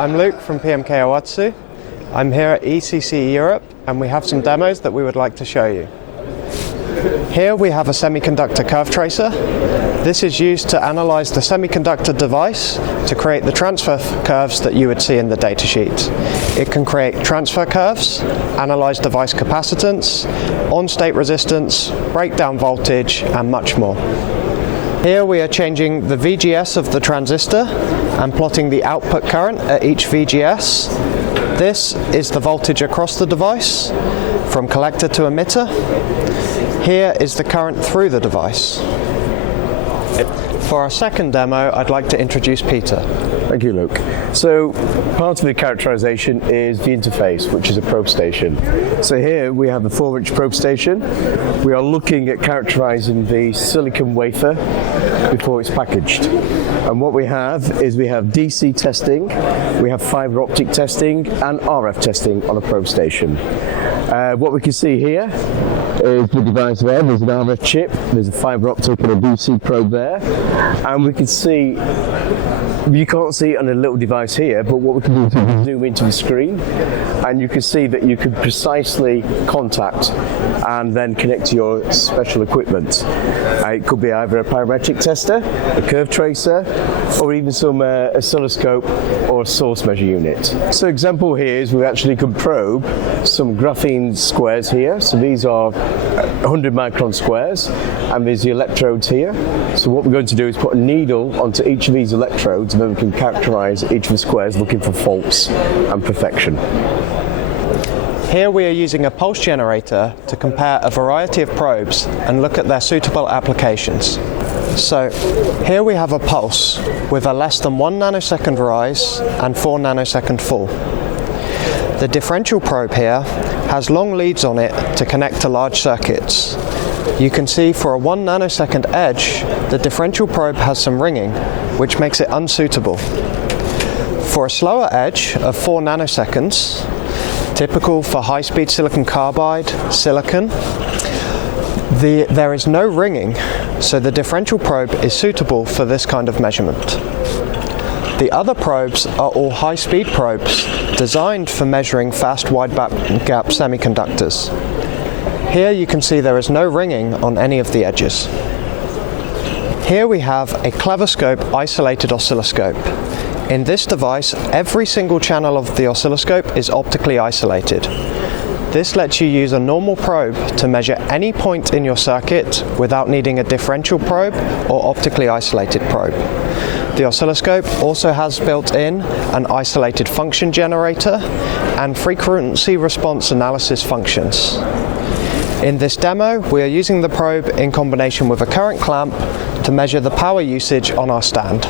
I'm Luke from PMK Owatsu. I'm here at ECCE Europe and we have some demos that we would like to show you. Here we have a semiconductor curve tracer. This is used to analyze the semiconductor device to create the transfer curves that you would see in the datasheet. It can create transfer curves, analyze device capacitance, on-state resistance, breakdown voltage, and much more. Here we are changing the VGS of the transistor and plotting the output current at each VGS. This is the voltage across the device, from collector to emitter. Here is the current through the device. For our second demo, I'd like to introduce Peter. Thank you, Luke. So part of the characterization is the interface, which is a probe station. So here we have a 4-inch probe station. We are looking at characterizing the silicon wafer before it's packaged. And what we have is we have DC testing, we have fiber optic testing, and RF testing on a probe station. What we can see here is the device there. There's an RF chip, there's a fiber optic and a DC probe there. And we can see, you can't see it on a little device here, but what we can do is zoom into the screen and you can see that you can precisely contact and then connect to your special equipment. It could be either a parametric tester, a curve tracer, or even some oscilloscope or a source measure unit. So example here is we actually can probe some graphene squares here. So these are 100 micron squares and there's the electrodes here. So what we're going to do is put a needle onto each of these electrodes and then we can characterize each of the squares looking for faults and perfection. Here we are using a pulse generator to compare a variety of probes and look at their suitable applications. So here we have a pulse with a less than 1 nanosecond rise and 4 nanosecond fall. The differential probe here has long leads on it to connect to large circuits. You can see for a 1 nanosecond edge, the differential probe has some ringing, which makes it unsuitable. For a slower edge of 4 nanoseconds, typical for high-speed silicon carbide, silicon, there is no ringing, so the differential probe is suitable for this kind of measurement. The other probes are all high-speed probes designed for measuring fast wide-gap semiconductors. Here you can see there is no ringing on any of the edges. Here we have a cleverscope isolated oscilloscope. In this device, every single channel of the oscilloscope is optically isolated. This lets you use a normal probe to measure any point in your circuit without needing a differential probe or optically isolated probe. The oscilloscope also has built in an isolated function generator and frequency response analysis functions. In this demo, we are using the probe in combination with a current clamp to measure the power usage on our stand.